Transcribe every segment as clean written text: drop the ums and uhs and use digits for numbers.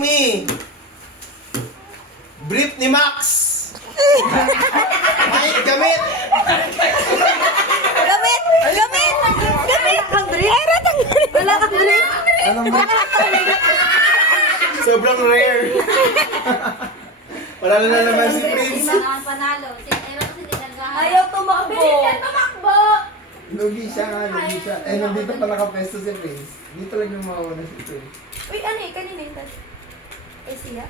me. Brief ni Max. Ay, gamit. Gamit! Gamit! Gamit! Ang brief! Wala kang brief! Anong ba? Sobrang rare. Wala na naman si Prince. Panalo. Ayaw tumakbo! Lugi siya nga, lugi siya. Eh, nandito pa nakapesto si Prince. Dito lang yung mauna si Prince. Uy, ano eh? Kanina yung tas. Eh, siya?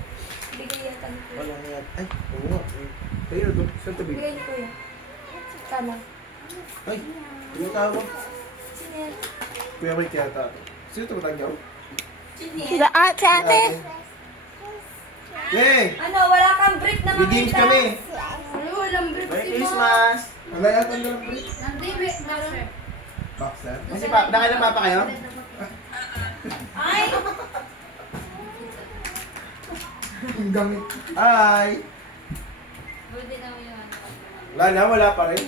Bigay yata ni Kuya. Wala na yan. Ay, oo nga. Ayun na to. Saan tabi? Bigay ni Kuya. Tama. Ay, yung tao ko. Sino yan? Kuya Mike yata. Sino ito matag niyo? Sila si ate. Hey! Ano, wala kang brief na Redeem makita. kami. Ano, walang brief Merry si Boss. Christmas! Wala yata ng break. Boxer? Kasi pa, nakailan pa kayo? Ay! Ang gamit. Hi! Wala pa rin.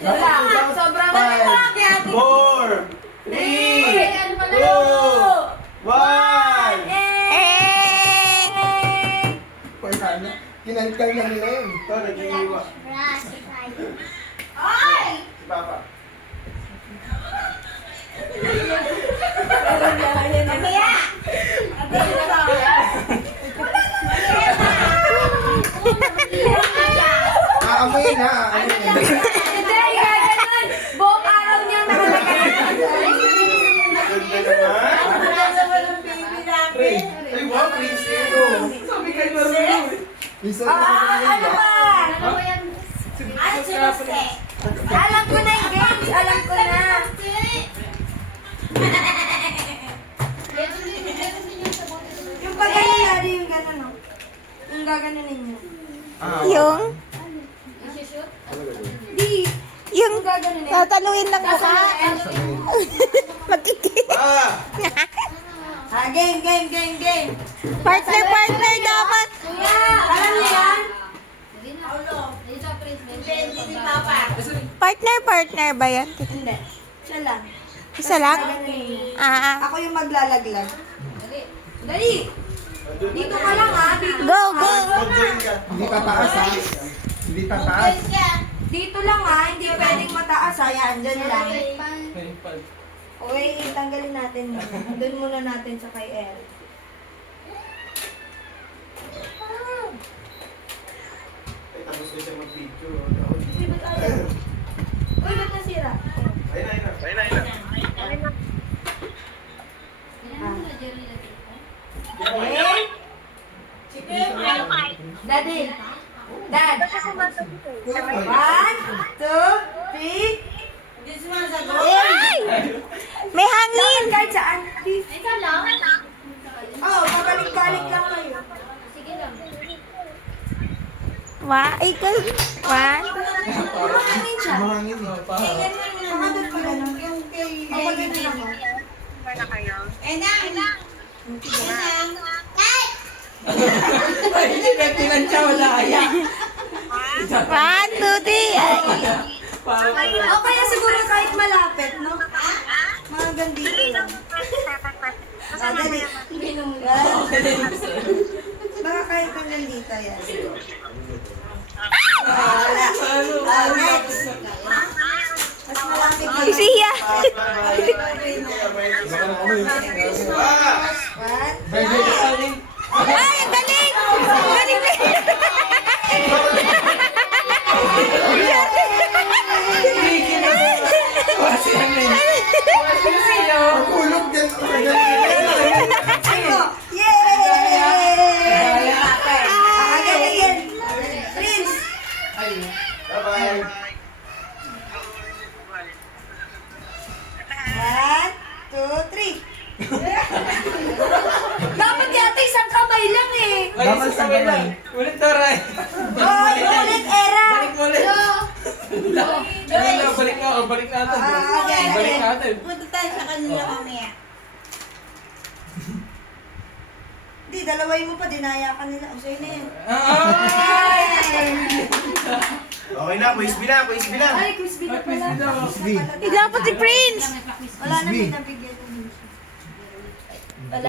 Wala. Sobrang Five, wala kaya ate. 4, 3, 2, 1! Paano? Kinalkal na nila yun. Ito, nag-iiwa. Ay! Si Papa. Kaya! Aamoy na, aamoy na. Hindi, gaganon. Buong araw niya nakalagay. Ganda naman. Ay, wow, Prince ito. Sabi kayo marunong. Isa Ano ba? Alam ko na yung games. Alam ko na. Yung pag-ganon lari yung gano'n, no? Yung gaganunin niyo. Yung, Di. yung Gaganunin. tataluin ng mukha. Magkikit. Game. Partner dapat. Kuya, alam niyo yan? Partner ba yan? Hindi. Siya lang. Isa lang? Gaganunin niyo. Ah, Ako yung maglalaglag. Dali! Dito ka lang ha. Dito go, go. Hindi tataas ha. Hindi tataas. Dito lang ha. Hindi pwedeng mataas ha. Yan, dyan lang. Okay, tanggalin natin. Doon muna natin sa kay El. Tapos na siya mag-video. Uy, ba't nasira? Daddy. Dad. 1, 2, 3. Ay! May hangin. Kahit saan. Oh, pabalik-balik lang kayo. Ikaw. One. Mahangin siya. Mahangin eh. Makagod pa gano'n. Yung kay... Makagod lang ako. One, two, three. O kaya siguro kahit malapit, no? Mga gandito lang. Dali. Baka kahit hanggang dito yan. Wala. Next. Mas malaki pa. Si Sia. One. Ay, ang galing. Galing na. Kulog din. Cinco. Yay! Again. Prince. Bye-bye. 1, 2, 3. Dapat yata isang kamay lang eh. Dapat sa gamay. Ulit na, Ray. Oh, ulit era. Ulit. Balik natin. Balik natin. Punta tayo sa kanila mamaya. Di, dalaway mo pa, dinaya ka nila. O, sa'yo na yun. Ay! Okay na, quiz na. Ay, quiz bilang pala. Quiz B. Dapat si Prince. Wala na, may nabigyan.